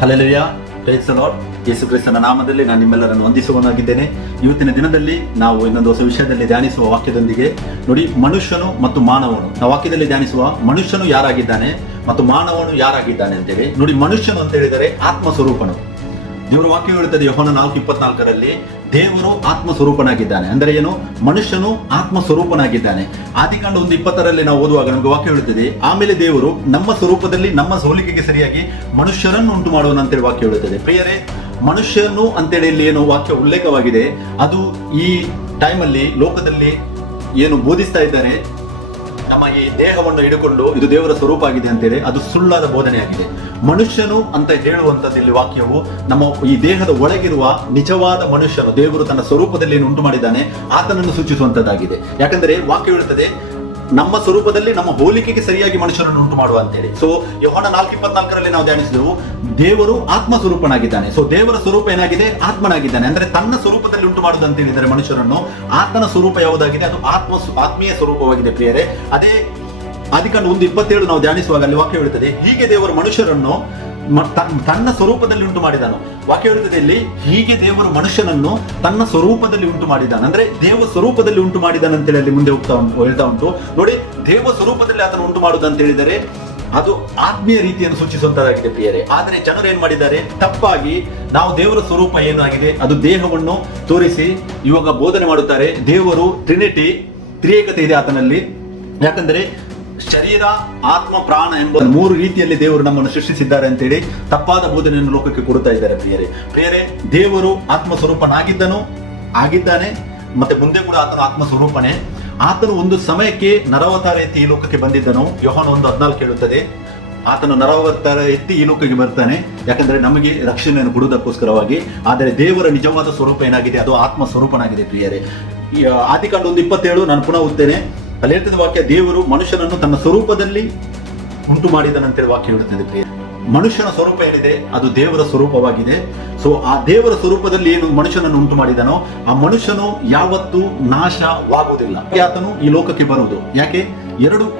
Hallelujah, praise the lord. ಯೇಸು ಕ್ರಿಸ್ತನ ನಾಮದಲ್ಲಿ ನಾನು ನಿಮ್ಮೆಲ್ಲರನ್ನು ವಂದಿಸುವನಾಗಿದ್ದೇನೆ. ಇವತ್ತಿನ ದಿನದಲ್ಲಿ ನಾವು ಇನ್ನೊಂದು ಹೊಸ ವಿಷಯದಲ್ಲಿ ಧ್ಯಾನಿಸುವ ವಾಕ್ಯದೊಂದಿಗೆ ನೋಡಿ, ಮನುಷ್ಯನು ಮತ್ತು ಮಾನವನು. ನಾವು ವಾಕ್ಯದಲ್ಲಿ ಧ್ಯಾನಿಸುವ ಮನುಷ್ಯನು ಯಾರಾಗಿದ್ದಾನೆ ಮತ್ತು ಮಾನವನು ಯಾರಾಗಿದ್ದಾನೆ ಅಂತೇಳಿ ನೋಡಿ. ಮನುಷ್ಯನು ಅಂತ ಹೇಳಿದರೆ ಆತ್ಮ ಸ್ವರೂಪನು. ದೇವರ ವಾಕ್ಯ ಹೇಳುತ್ತದೆ ಯೋಹಾನ 4:24 ದೇವರು ಆತ್ಮ ಸ್ವರೂಪನಾಗಿದ್ದಾನೆ. ಅಂದರೆ ಏನು? ಮನುಷ್ಯನು ಆತ್ಮ ಸ್ವರೂಪನಾಗಿದ್ದಾನೆ. ಆದಿಕಾಂಡ 1:20 ನಾವು ಓದುವಾಗ ನಮಗೆ ವಾಕ್ಯ ಹೇಳುತ್ತದೆ, ಆಮೇಲೆ ದೇವರು ನಮ್ಮ ಸ್ವರೂಪದಲ್ಲಿ ನಮ್ಮ ಹೋಲಿಕೆಗೆ ಸರಿಯಾಗಿ ಮನುಷ್ಯರನ್ನು ಉಂಟು ಮಾಡುವನು ಅಂತೇಳಿ ವಾಕ್ಯ ಹೇಳುತ್ತದೆ. ಪ್ರಿಯರೇ, ಮನುಷ್ಯನು ಅಂತೇಳಿ ಇಲ್ಲಿ ಏನು ವಾಕ್ಯ ಉಲ್ಲೇಖವಾಗಿದೆ, ಅದು ಈ ಟೈಮಲ್ಲಿ ಲೋಕದಲ್ಲಿ ಏನು ಬೋಧಿಸ್ತಾ ಇದ್ದಾರೆ, ನಮ್ಮ ಈ ದೇಹವನ್ನು ಹಿಡಿಕೊಂಡು ಇದು ದೇವರ ಸ್ವರೂಪ ಆಗಿದೆ ಅಂತೇಳಿ, ಅದು ಸುಳ್ಳಾದ ಬೋಧನೆಯಾಗಿದೆ. ಮನುಷ್ಯನು ಅಂತ ಹೇಳುವಂಥದ್ದು ಇಲ್ಲಿ ವಾಕ್ಯವು ನಮ್ಮ ಈ ದೇಹದ ಒಳಗಿರುವ ನಿಜವಾದ ಮನುಷ್ಯನು ದೇವರು ತನ್ನ ಸ್ವರೂಪದಲ್ಲಿ ಏನು ಉಂಟು ಮಾಡಿದ್ದಾನೆ ಆತನನ್ನು ಸೂಚಿಸುವಂತದ್ದಾಗಿದೆ. ಯಾಕಂದ್ರೆ ವಾಕ್ಯ ಹೇಳುತ್ತದೆ, ನಮ್ಮ ಸ್ವರೂಪದಲ್ಲಿ ನಮ್ಮ ಹೋಲಿಕೆಗೆ ಸರಿಯಾಗಿ ಮನುಷ್ಯರನ್ನು ಉಂಟು ಮಾಡುವ ಅಂತೇಳಿ. ಸೊ ಯೋಹಾನ 4:24 ನಾವು ಧ್ಯಾನಿಸಿದೆವು, ದೇವರು ಆತ್ಮ ಸ್ವರೂಪನಾಗಿದ್ದಾನೆ. ಸೊ ದೇವರ ಸ್ವರೂಪ ಏನಾಗಿದೆ? ಆತ್ಮನಾಗಿದ್ದಾನೆ. ಅಂದ್ರೆ ತನ್ನ ಸ್ವರೂಪದಲ್ಲಿ ಉಂಟು ಮಾಡುವುದು ಅಂತ ಹೇಳಿದರೆ ಮನುಷ್ಯರನ್ನು, ಆತನ ಸ್ವರೂಪ ಯಾವುದಾಗಿದೆ? ಅದು ಆತ್ಮೀಯ ಸ್ವರೂಪವಾಗಿದೆ. ಪ್ರಿಯರೇ, ಅದೇ ಆದಿಕಾಂಡ 1:27 ನಾವು ಧ್ಯಾನಿಸುವಾಗ ಅಲ್ಲಿ ವಾಕ್ಯ ಹೇಳುತ್ತದೆ, ಹೀಗೆ ದೇವರು ಮನುಷ್ಯರನ್ನು ತನ್ನ ಸ್ವರೂಪದಲ್ಲಿ ಉಂಟು ಮಾಡಿದನು. ವಾಕ್ಯ ಹೇಳುತ್ತದೆ ಇಲ್ಲಿ, ಹೀಗೆ ದೇವರು ಮನುಷ್ಯನನ್ನು ತನ್ನ ಸ್ವರೂಪದಲ್ಲಿ ಉಂಟು ಮಾಡಿದಾನೆ. ಅಂದ್ರೆ ದೇವ ಸ್ವರೂಪದಲ್ಲಿ ಉಂಟು ಮಾಡಿದಾನೆ ಅಂತೇಳಿ ಅಲ್ಲಿ ಮುಂದೆ ಹೇಳ್ತಾ ಉಂಟು. ನೋಡಿ, ದೇವ ಸ್ವರೂಪದಲ್ಲಿ ಆತನು ಉಂಟು ಮಾಡುವುದು ಅಂತ ಹೇಳಿದರೆ ಅದು ಆತ್ಮೀಯ ರೀತಿಯನ್ನು ಸೂಚಿಸುವಂತದ್ದಾಗಿದೆ ಪ್ರಿಯರೇ. ಆದರೆ ಜನರು ಏನ್ ಮಾಡಿದ್ದಾರೆ, ತಪ್ಪಾಗಿ ನಾವು ದೇವರ ಸ್ವರೂಪ ಏನಾಗಿದೆ ಅದು ದೇಹವನ್ನು ತೋರಿಸಿ ಇವಾಗ ಬೋಧನೆ ಮಾಡುತ್ತಾರೆ. ದೇವರು ಟ್ರಿನಿಟಿ, ತ್ರಿಏಕತೆ ಇದೆ ಆತನಲ್ಲಿ. ಯಾಕಂದ್ರೆ ಶರೀರ, ಆತ್ಮ, ಪ್ರಾಣ ಎಂಬ 3 ರೀತಿಯಲ್ಲಿ ದೇವರು ನಮ್ಮನ್ನು ಸೃಷ್ಟಿಸಿದ್ದಾರೆ ಅಂತೇಳಿ ತಪ್ಪಾದ ಬೋಧನೆಯನ್ನು ಲೋಕಕ್ಕೆ ಕೊಡ್ತಾ ಇದ್ದಾರೆ ಪ್ರಿಯರೇ. ದೇವರು ಆತ್ಮ ಸ್ವರೂಪನಾಗಿದ್ದನು, ಆಗಿದ್ದಾನೆ, ಮತ್ತೆ ಮುಂದೆ ಕೂಡ ಆತನು ಆತ್ಮ ಸ್ವರೂಪನೇ. ಆತನು ಒಂದು ಸಮಯಕ್ಕೆ ನರಾವತಾರ ಎತ್ತಿ ಈ ಲೋಕಕ್ಕೆ ಬಂದಿದ್ದನು. ಯೋಹಾನ 1:14 ಹೇಳುತ್ತದೆ, ಆತನು ನರಾವತಾರ ಎತ್ತಿ ಈ ಲೋಕಕ್ಕೆ ಬರ್ತಾನೆ, ಯಾಕಂದ್ರೆ ನಮಗೆ ರಕ್ಷಣೆಯನ್ನು ಕೊಡುವುದಕ್ಕೋಸ್ಕರವಾಗಿ. ಆದರೆ ದೇವರ ನಿಜವಾದ ಸ್ವರೂಪ ಏನಾಗಿದೆ? ಅದು ಆತ್ಮ ಸ್ವರೂಪನಾಗಿದೆ ಪ್ರಿಯರೇ. ಆದಿಕಾಂಡ 1:27 ನಾನು ಪುನಃ ಓದ್ತೇನೆ. ಅಲ್ಲಿ ಹೇಳ್ತದೆ ವಾಕ್ಯ, ದೇವರು ಮನುಷ್ಯನನ್ನು ತನ್ನ ಸ್ವರೂಪದಲ್ಲಿ ಉಂಟು ಮಾಡಿದನಂತೇಳಿ ವಾಕ್ಯ ಹೇಳುತ್ತದೆ ಪ್ರಿಯರೇ. ಮನುಷ್ಯನ ಸ್ವರೂಪ ಏನಿದೆ ಅದು ದೇವರ ಸ್ವರೂಪವಾಗಿದೆ. ಸೊ ಆ ದೇವರ ಸ್ವರೂಪದಲ್ಲಿ ಏನು ಮನುಷ್ಯನನ್ನು ಉಂಟು ಮಾಡಿದನೋ ಆ ಮನುಷ್ಯನು ಯಾವತ್ತೂ ನಾಶವಾಗುವುದಿಲ್ಲ. ಆತನು ಈ ಲೋಕಕ್ಕೆ ಬರುವುದು ಯಾಕೆ? 2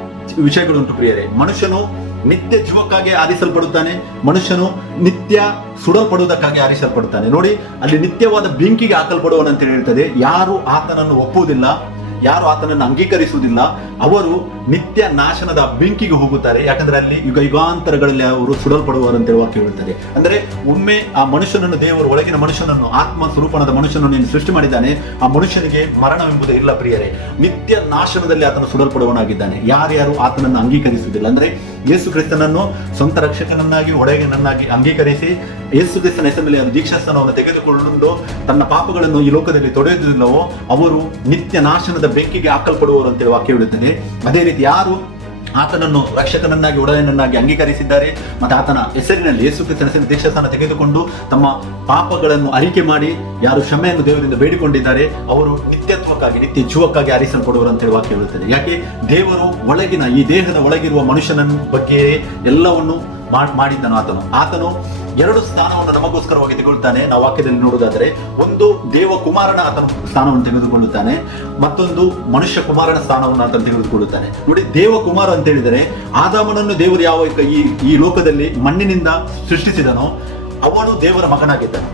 ವಿಷಯಗಳುಂಟು ಪ್ರಿಯರೇ. ಮನುಷ್ಯನು ನಿತ್ಯ ಜೀವಕ್ಕಾಗಿ ಆರಿಸಲ್ಪಡುತ್ತಾನೆ, ಮನುಷ್ಯನು ನಿತ್ಯ ಸುಡಲ್ಪಡುವುದಕ್ಕಾಗಿ ಆರಿಸಲ್ಪಡುತ್ತಾನೆ. ನೋಡಿ, ಅಲ್ಲಿ ನಿತ್ಯವಾದ ಬೆಂಕಿಗೆ ಹಾಕಲ್ಪಡುವನಂತ ಹೇಳ್ತದೆ. ಯಾರು ಆತನನ್ನು ಒಪ್ಪುವುದಿಲ್ಲ, ಯಾರು ಆತನನ್ನು ಅಂಗೀಕರಿಸುವುದಿಲ್ಲ, ಅವರು ನಿತ್ಯ ನಾಶನದ ಬೆಂಕಿಗೆ ಹೋಗುತ್ತಾರೆ. ಯಾಕಂದ್ರೆ ಅಲ್ಲಿ ಯುಗಾಂತರಗಳಲ್ಲಿ ಅವರು ಸುಡಲ್ಪಡುವರಂತೆ ವಾಕ್ಯ ಹೇಳುತ್ತದೆ. ಅಂದ್ರೆ ಒಮ್ಮೆ ಆ ಮನುಷ್ಯನನ್ನು, ದೇವರು ಒಳಗಿನ ಮನುಷ್ಯನನ್ನು, ಆತ್ಮ ಸ್ವರೂಪನಾದ ಮನುಷ್ಯನನ್ನು ಸೃಷ್ಟಿ ಮಾಡಿದ್ದಾನೆ, ಆ ಮನುಷ್ಯನಿಗೆ ಮರಣವೆಂಬುದೇ ಇಲ್ಲ ಪ್ರಿಯರೇ. ನಿತ್ಯ ನಾಶನದಲ್ಲಿ ಆತನು ಸುಡಲ್ಪಡುವನಾಗಿದ್ದಾನೆ ಯಾರ್ಯಾರು ಆತನನ್ನು ಅಂಗೀಕರಿಸುವುದಿಲ್ಲ. ಅಂದ್ರೆ ಯೇಸು ಕ್ರಿಸ್ತನನ್ನು ಸ್ವಂತ ರಕ್ಷಕನನ್ನಾಗಿ, ಒಡೆಯನನ್ನಾಗಿ ಅಂಗೀಕರಿಸಿ ಯೇಸು ಕ್ರಿಸ್ತನ ಹೆಸರಿನಲ್ಲಿ ಅದು ದೀಕ್ಷಾಸ್ಥಾನವನ್ನು ತೆಗೆದುಕೊಂಡು ತನ್ನ ಪಾಪಗಳನ್ನು ಈ ಲೋಕದಲ್ಲಿ ತೊಡೆಯುವುದಿಲ್ಲವೋ ಅವರು ನಿತ್ಯ ನಾಶನದ ಬೆಂಕಿಗೆ ಹಾಕಲ್ಪಡುವರು ಅಂತೇಳಿ ವಾಕ್ಯ ಹೇಳುತ್ತದೆ. ಅದೇ ರೀತಿ ಯಾರು ಆತನನ್ನು ರಕ್ಷಕನನ್ನಾಗಿ, ಒಡೆಯನನ್ನಾಗಿ ಅಂಗೀಕರಿಸಿದ್ದಾರೆ ಮತ್ತು ಆತನ ಹೆಸರಿನಲ್ಲಿ, ಯೇಸು ಕ್ರಿಸ್ತನ ಹೆಸರಿನ ದೀಕ್ಷಾಸ್ಥಾನ ತೆಗೆದುಕೊಂಡು ತಮ್ಮ ಪಾಪಗಳನ್ನು ಅರಿಕೆ ಮಾಡಿ ಯಾರು ಕ್ಷಮೆಯನ್ನು ದೇವರಿಂದ ಬೇಡಿಕೊಂಡಿದ್ದಾರೆ ಅವರು ನಿತ್ಯತ್ವಕ್ಕಾಗಿ, ನಿತ್ಯ ಜೀವಕ್ಕಾಗಿ ಆರಿಸಲ್ಪಡುವರು ಅಂತೇಳಿ ವಾಕ್ಯ ಹೇಳುತ್ತದೆ. ಯಾಕೆ? ದೇವರು ಒಳಗಿನ ಈ ದೇಹದ ಒಳಗಿರುವ ಮನುಷ್ಯನ ಬಗ್ಗೆ ಎಲ್ಲವನ್ನು ಮಾಡಿದ್ದನು ಆತನು 2 ಸ್ಥಾನವನ್ನು ನಮಗೋಸ್ಕರವಾಗಿ ತೆಗೆದುಕೊಳ್ಳುತ್ತಾನೆ. ನಾವು ವಾಕ್ಯದಲ್ಲಿ ನೋಡುವುದಾದರೆ, ಒಂದು ದೇವ ಕುಮಾರನ ಆತನ ಸ್ಥಾನವನ್ನು ತೆಗೆದುಕೊಳ್ಳುತ್ತಾನೆ, ಮತ್ತೊಂದು ಮನುಷ್ಯ ಕುಮಾರನ ಸ್ಥಾನವನ್ನು ಆತನು ತೆಗೆದುಕೊಳ್ಳುತ್ತಾನೆ. ನೋಡಿ, ದೇವ ಕುಮಾರ ಅಂತ ಹೇಳಿದರೆ ಆದಾಮನನ್ನು ದೇವರು ಯಾವ ಈ ಲೋಕದಲ್ಲಿ ಮಣ್ಣಿನಿಂದ ಸೃಷ್ಟಿಸಿದನೋ ಅವನು ದೇವರ ಮಗನಾಗಿದ್ದನು.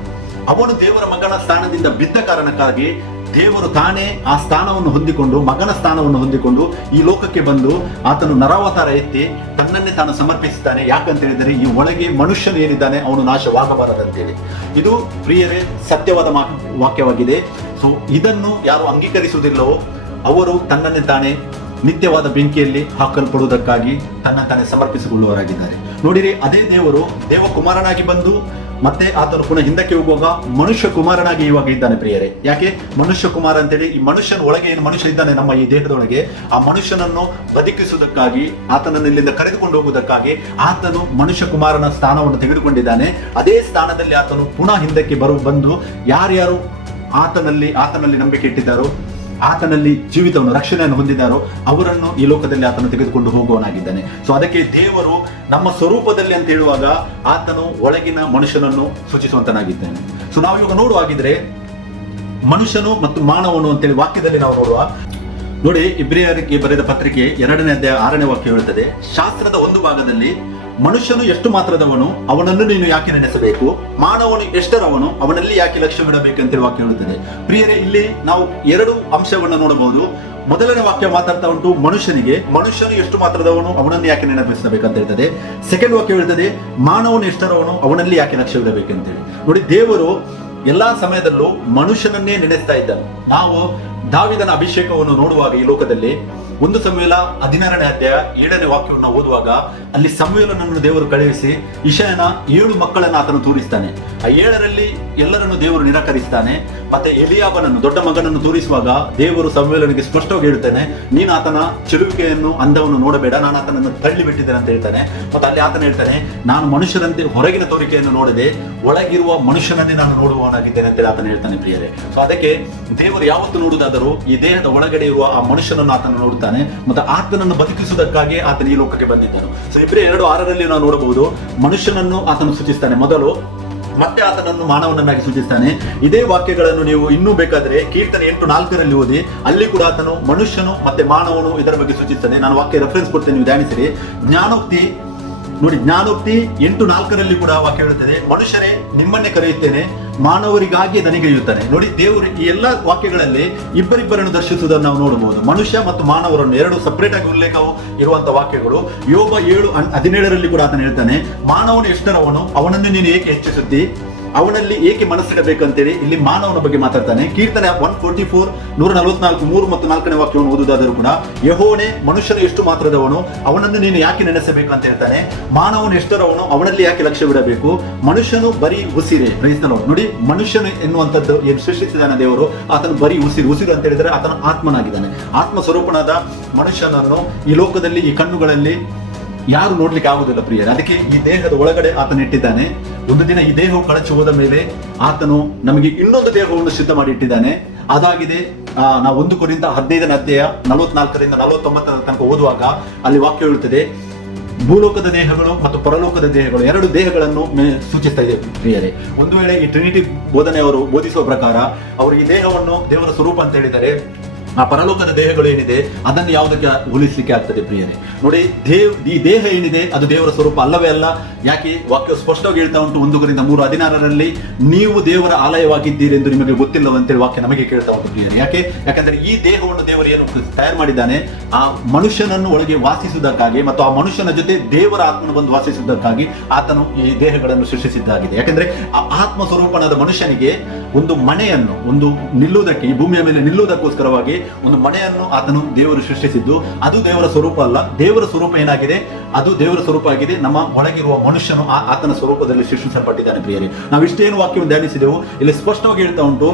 ಅವನು ದೇವರ ಮಗನ ಸ್ಥಾನದಿಂದ ಬಿದ್ದ ಕಾರಣಕ್ಕಾಗಿ ದೇವರು ತಾನೇ ಆ ಸ್ಥಾನವನ್ನು ಹೊಂದಿಕೊಂಡು, ಮಗನ ಸ್ಥಾನವನ್ನು ಹೊಂದಿಕೊಂಡು ಈ ಲೋಕಕ್ಕೆ ಬಂದು ಆತನು ನರಾವತಾರ ಎತ್ತಿ ತನ್ನನ್ನೇ ತಾನು ಸಮರ್ಪಿಸುತ್ತಾನೆ. ಯಾಕಂತ ಹೇಳಿದರೆ ಈ ಒಳಗೆ ಮನುಷ್ಯನು ಏನಿದ್ದಾನೆ ಅವನು ನಾಶವಾಗಬಾರದಂತೇಳಿ. ಇದು ಪ್ರಿಯರೇ ಸತ್ಯವಾದ ವಾಕ್ಯವಾಗಿದೆ. ಸೊ ಇದನ್ನು ಯಾರು ಅಂಗೀಕರಿಸುವುದಿಲ್ಲವೋ ಅವರು ತನ್ನನ್ನೇ ತಾನೇ ನಿತ್ಯವಾದ ಬೆಂಕಿಯಲ್ಲಿ ಹಾಕಲ್ಪಡುವುದಕ್ಕಾಗಿ ತಾನೇ ಸಮರ್ಪಿಸಿಕೊಳ್ಳುವವರಾಗಿದ್ದಾರೆ. ನೋಡಿರಿ, ಅದೇ ದೇವರು ದೇವಕುಮಾರನಾಗಿ ಬಂದು ಮತ್ತೆ ಆತನು ಪುನಃ ಹಿಂದಕ್ಕೆ ಹೋಗುವಾಗ ಮನುಷ್ಯ ಕುಮಾರನಾಗಿ ಇವಾಗ ಇದ್ದಾನೆ ಪ್ರಿಯರೇ. ಯಾಕೆ ಮನುಷ್ಯ ಕುಮಾರ ಅಂತೇಳಿ? ಈ ಮನುಷ್ಯನ ಒಳಗೆ ಏನು ಮನುಷ್ಯ ಇದ್ದಾನೆ ನಮ್ಮ ಈ ದೇಹದೊಳಗೆ, ಆ ಮನುಷ್ಯನನ್ನು ಬದುಕಿಸುವುದಕ್ಕಾಗಿ, ಆತನನ್ನು ಇಲ್ಲಿಂದ ಕರೆದುಕೊಂಡು ಹೋಗುವುದಕ್ಕಾಗಿ ಆತನು ಮನುಷ್ಯ ಕುಮಾರನ ಸ್ಥಾನವನ್ನು ತೆಗೆದುಕೊಂಡಿದ್ದಾನೆ. ಅದೇ ಸ್ಥಾನದಲ್ಲಿ ಆತನು ಪುನಃ ಹಿಂದಕ್ಕೆ ಬಂದು ಯಾರ್ಯಾರು ಆತನಲ್ಲಿ ನಂಬಿಕೆ ಇಟ್ಟಿದ್ದಾರೋ, ಆತನಲ್ಲಿ ಜೀವಿತವನ್ನು, ರಕ್ಷಣೆಯನ್ನು ಹೊಂದಿದ್ದಾರೋ ಅವರನ್ನು ಈ ಲೋಕದಲ್ಲಿ ಆತನು ತೆಗೆದುಕೊಂಡು ಹೋಗುವನಾಗಿದ್ದಾನೆ. ಸೊ ಅದಕ್ಕೆ ದೇವರು ನಮ್ಮ ಸ್ವರೂಪದಲ್ಲಿ ಅಂತ ಹೇಳುವಾಗ ಆತನು ಒಳಗಿನ ಮನುಷ್ಯನನ್ನು ಸೂಚಿಸುವಂತನಾಗಿದ್ದಾನೆ. ಸೊ ನಾವು ಇವಾಗ ನೋಡುವಾಗಿದ್ರೆ ಮನುಷ್ಯನು ಮತ್ತು ಮಾನವನು ಅಂತೇಳಿ ವಾಕ್ಯದಲ್ಲಿ ನಾವು ನೋಡುವ ನೋಡಿ, ಇಬ್ರಿಯರಿಗೆ ಬರೆದ ಪತ್ರಿಕೆ 2ನೇ ಅಧ್ಯಾಯ 6ನೇ ವಾಕ್ಯ ಹೇಳುತ್ತದೆ, ಶಾಸ್ತ್ರದ ಒಂದು ಭಾಗದಲ್ಲಿ ಮನುಷ್ಯನು ಎಷ್ಟು ಮಾತ್ರದವನು, ಅವನನ್ನು ನೀನು ಯಾಕೆ ನೆನೆಸಬೇಕು, ಮಾನವನು ಎಷ್ಟರವನು, ಅವನಲ್ಲಿ ಯಾಕೆ ಲಕ್ಷ್ಯವಿಡಬೇಕಂತ ವಾಕ್ಯ ಹೇಳುತ್ತದೆ. ಪ್ರಿಯರೇ, ಇಲ್ಲಿ ನಾವು ಎರಡು ಅಂಶವನ್ನು ನೋಡಬಹುದು. ಮೊದಲನೇ ವಾಕ್ಯ ಮಾತಾಡ್ತಾ ಉಂಟು ಮನುಷ್ಯನು ಎಷ್ಟು ಮಾತ್ರದವನು, ಅವನನ್ನು ಯಾಕೆ ನೆನಪಿಸಬೇಕಂತ ಹೇಳ್ತದೆ. ಸೆಕೆಂಡ್ ವಾಕ್ಯ ಹೇಳ್ತದೆ ಮಾನವನು ಎಷ್ಟರವನು, ಅವನಲ್ಲಿ ಯಾಕೆ ಲಕ್ಷ್ಯವಿಡಬೇಕಂತೇಳಿ. ನೋಡಿ, ದೇವರು ಎಲ್ಲಾ ಸಮಯದಲ್ಲೂ ಮನುಷ್ಯನನ್ನೇ ನೆನೆಸ್ತಾ ಇದ್ದನು. ನಾವು ದಾವಿದನ ಅಭಿಷೇಕವನ್ನು ನೋಡುವಾಗ ಈ ಲೋಕದಲ್ಲಿ 1 ಸಮುವೇಲ 16ನೇ ಅಧ್ಯಾಯ 7ನೇ ವಾಕ್ಯವನ್ನು ಓದುವಾಗ ಅಲ್ಲಿ ಸಮುವೇಲನನ್ನು ದೇವರು ಕಳುಹಿಸಿ ಇಷಯನ 7 ಮಕ್ಕಳನ್ನು ಆತನು ತೋರಿಸ್ತಾನೆ. ಆ 7ರಲ್ಲಿ ಎಲ್ಲರನ್ನು ದೇವರು ನಿರಾಕರಿಸ್ತಾನೆ. ಮತ್ತೆ ಎಲಿಯಾಬನನ್ನು ದೊಡ್ಡ ಮಗನನ್ನು ತೋರಿಸುವಾಗ ದೇವರು ಸಮುವೇಲನಿಗೆ ಸ್ಪಷ್ಟವಾಗಿ ಹೇಳ್ತಾನೆ, ನೀನು ಆತನ ಚೆಲುವಿಕೆಯನ್ನು ಅಂದವನ್ನು ನೋಡಬೇಡ, ನಾನು ಆತನನ್ನು ತಳ್ಳಿ ಬಿಟ್ಟಿದ್ದೇನೆ ಅಂತ ಹೇಳ್ತಾನೆ. ಮತ್ತೆ ಅಲ್ಲಿ ಆತನ ಹೇಳ್ತಾನೆ, ನಾನು ಮನುಷ್ಯರಂತೆ ಹೊರಗಿನ ತೋರಿಕೆಯನ್ನು ನೋಡದೆ ಒಳಗಿರುವ ಮನುಷ್ಯನನ್ನೇ ನಾನು ನೋಡುವವನಾಗಿದ್ದೇನೆ ಅಂತ ಆತನ ಹೇಳ್ತಾನೆ. ಪ್ರಿಯರೇ, ಸೊ ಅದಕ್ಕೆ ದೇವರು ಯಾವತ್ತು ನೋಡುವುದಾದರೂ ಈ ದೇಹದ ಒಳಗಡೆ ಇರುವ ಆ ಮನುಷ್ಯನನ್ನು ಆತನು ನೋಡುತ್ತಾನೆ ಮತ್ತು ಆತನನ್ನು ಬದುಕಿಸುವುದಕ್ಕಾಗಿ ಆತನ ಈ ಲೋಕಕ್ಕೆ ಬಂದಿದ್ದನು. ಸೊ ಇಬ್ರೇ 2:6 ನಾವು ನೋಡಬಹುದು, ಮನುಷ್ಯನನ್ನು ಆತನು ಸೂಚಿಸ್ತಾನೆ ಮೊದಲು, ಮತ್ತೆ ಆತನನ್ನು ಮಾನವನನ್ನಾಗಿ ಸೂಚಿಸ್ತಾನೆ. ಇದೇ ವಾಕ್ಯಗಳನ್ನು ನೀವು ಇನ್ನೂ ಬೇಕಾದ್ರೆ ಕೀರ್ತನೆ 8:4 ಓದಿ, ಅಲ್ಲಿ ಕೂಡ ಆತನು ಮನುಷ್ಯನು ಮತ್ತೆ ಮಾನವನು ಇದರ ಬಗ್ಗೆ ಸೂಚಿಸ್ತಾನೆ. ನಾನು ವಾಕ್ಯ ರೆಫರೆನ್ಸ್ ಕೊಡ್ತೇನೆ, ನೀವು ಧ್ಯಾನಿಸಿರಿ. ಜ್ಞಾನೋಕ್ತಿ 8:4 ಕೂಡ ವಾಕ್ಯ ಹೇಳುತ್ತದೆ, ಮನುಷ್ಯರೇ ನಿಮ್ಮನ್ನೇ ಕರೆಯುತ್ತೇನೆ, ಮಾನವರಿಗಾಗಿ ದನಿಗೈಯುತ್ತಾನೆ. ನೋಡಿ, ದೇವರು ಈ ಎಲ್ಲಾ ವಾಕ್ಯಗಳಲ್ಲಿ ಇಬ್ಬರಿಬ್ಬರನ್ನು ದರ್ಶಿಸುವುದನ್ನು ನಾವು ನೋಡಬಹುದು. ಮನುಷ್ಯ ಮತ್ತು ಮಾನವರನ್ನು ಎರಡು ಸಪರೇಟ್ ಆಗಿ ಉಲ್ಲೇಖವು ಇರುವಂತಹ ವಾಕ್ಯಗಳು. ಯೋಬ 7:17 ಕೂಡ ಆತನು ಹೇಳ್ತಾನೆ, ಮಾನವನು ಎಷ್ಟರವನು, ಅವನನ್ನು ನೀನು ಏಕೆ ಹೆಚ್ಚಿಸುತ್ತಿ, ಅವನಲ್ಲಿ ಏಕೆ ಮನಸ್ಸಿಡಬೇಕಂತೇಳಿ ಇಲ್ಲಿ ಮಾನವನ ಬಗ್ಗೆ ಮಾತಾಡ್ತಾನೆ. ಕೀರ್ತನೆ 144 144 3 ಮತ್ತು 4ನೇ ವಾಕ್ಯವನ್ನು ಓದುವುದಾದರೂ ಕೂಡ, ಯೆಹೋವನೇ ಮನುಷ್ಯನು ಎಷ್ಟು ಮಾತ್ರದವನು, ಅವನನ್ನು ನೀನು ಯಾಕೆ ನೆನೆಸಬೇಕು ಅಂತ ಹೇಳ್ತಾನೆ. ಮಾನವನು ಎಷ್ಟರವನು, ಅವನಲ್ಲಿ ಯಾಕೆ ಲಕ್ಷ್ಯವಿಡಬೇಕು. ಮನುಷ್ಯನು ಬರೀ ಉಸಿರೇ. ನೋಡಿ, ಮನುಷ್ಯನು ಎನ್ನುವಂಥದ್ದು ಏನು ಸೃಷ್ಟಿಸಿದಾನೆ ದೇವರು, ಆತನು ಬರೀ ಉಸಿರು ಅಂತ ಹೇಳಿದ್ರೆ ಆತನ ಆತ್ಮನಾಗಿದ್ದಾನೆ. ಆತ್ಮ ಸ್ವರೂಪನಾದ ಮನುಷ್ಯನನ್ನು ಈ ಲೋಕದಲ್ಲಿ ಈ ಕಣ್ಣುಗಳಲ್ಲಿ ಯಾರು ನೋಡ್ಲಿಕ್ಕೆ ಆಗುದಿಲ್ಲ ಪ್ರಿಯರೇ. ಅದಕ್ಕೆ ಈ ದೇಹದ ಒಳಗಡೆ ಆತನ ಇಟ್ಟಿದ್ದಾನೆ. ಒಂದು ದಿನ ಈ ದೇಹವು ಕಳಚಿ ಹೋದ ಮೇಲೆ ಆತನು ನಮಗೆ ಇನ್ನೊಂದು ದೇಹವನ್ನು ಸಿದ್ಧ ಮಾಡಿ ಇಟ್ಟಿದ್ದಾನೆ. ಅದಾಗಿದೆ ನಾವು 1 ಕೊರಿಂಥ 15ನೇ ಅಧ್ಯಾಯ 44ರಿಂದ 49 ತನಕ ಓದುವಾಗ ಅಲ್ಲಿ ವಾಕ್ಯ ಹೇಳುತ್ತದೆ, ಭೂಲೋಕದ ದೇಹಗಳು ಮತ್ತು ಪರಲೋಕದ ದೇಹಗಳು, 2 ದೇಹಗಳನ್ನು ಸೂಚಿಸ್ತಾ ಇದೆ ಪ್ರಿಯರೇ. ಒಂದು ವೇಳೆ ಈ ಟ್ರಿನಿಟಿ ಬೋಧನೆಯವರು ಬೋಧಿಸುವ ಪ್ರಕಾರ ಅವರು ಈ ದೇಹವನ್ನು ದೇವರ ಸ್ವರೂಪ ಅಂತ ಹೇಳಿದರೆ, ಆ ಪರಲೋಕದ ದೇಹಗಳು ಏನಿದೆ ಅದನ್ನು ಯಾವುದಕ್ಕೆ ಹೋಲಿಸಲಿಕ್ಕೆ ಆಗ್ತದೆ ಪ್ರಿಯರೇ. ನೋಡಿ, ಈ ದೇಹ ಏನಿದೆ ಅದು ದೇವರ ಸ್ವರೂಪ ಅಲ್ಲವೇ ಅಲ್ಲ. ಯಾಕೆ ವಾಕ್ಯ ಸ್ಪಷ್ಟವಾಗಿ ಹೇಳ್ತಾ ಉಂಟು 1 ಕೊರಿಂಥ 3:16 ನೀವು ದೇವರ ಆಲಯವಾಗಿದ್ದೀರಿ ಎಂದು ನಿಮಗೆ ಗೊತ್ತಿಲ್ಲವಂತೇಳಿ ವಾಕ್ಯ ನಮಗೆ ಕೇಳ್ತಾ ಉಂಟು ಪ್ರಿಯರೇ. ಯಾಕಂದ್ರೆ ಈ ದೇಹವನ್ನು ದೇವರು ಏನು ತಯಾರು ಮಾಡಿದ್ದಾನೆ, ಆ ಮನುಷ್ಯನನ್ನು ಒಳಗೆ ವಾಸಿಸುವುದಕ್ಕಾಗಿ ಮತ್ತು ಆ ಮನುಷ್ಯನ ಜೊತೆ ದೇವರ ಆತ್ಮನ ಬಂದು ವಾಸಿಸುವುದಕ್ಕಾಗಿ ಆತನು ಈ ದೇಹಗಳನ್ನು ಸೃಷ್ಟಿಸಿದ್ದಾಗಿದೆ. ಯಾಕಂದ್ರೆ ಆ ಆತ್ಮ ಸ್ವರೂಪನಾದ ಮನುಷ್ಯನಿಗೆ ಒಂದು ಮನೆಯನ್ನು, ಒಂದು ನಿಲ್ಲುವುದಕ್ಕೆ, ಈ ಭೂಮಿಯ ಮೇಲೆ ನಿಲ್ಲುವುದಕ್ಕೋಸ್ಕರವಾಗಿ ಒಂದು ಮನೆಯನ್ನು ಆತನು ದೇವರು ಸೃಷ್ಟಿಸಿದ್ದು, ಅದು ದೇವರ ಸ್ವರೂಪ ಅಲ್ಲ. ದೇವರ ಸ್ವರೂಪ ಏನಾಗಿದೆ, ಅದು ದೇವರ ಸ್ವರೂಪ ಆಗಿದೆ. ನಮ್ಮ ಒಳಗಿರುವ ಮನುಷ್ಯನು ಆತನ ಸ್ವರೂಪದಲ್ಲಿ ಸೃಷ್ಟಿಸಲ್ಪಟ್ಟಿದ್ದಾನೆ ಪ್ರಿಯರೇ. ನಾವು ಇಷ್ಟೇನು ವಾಕ್ಯವನ್ನು ಧ್ಯಾನಿಸಿದೆವು. ಇಲ್ಲಿ ಸ್ಪಷ್ಟವಾಗಿ ಹೇಳ್ತಾ ಉಂಟು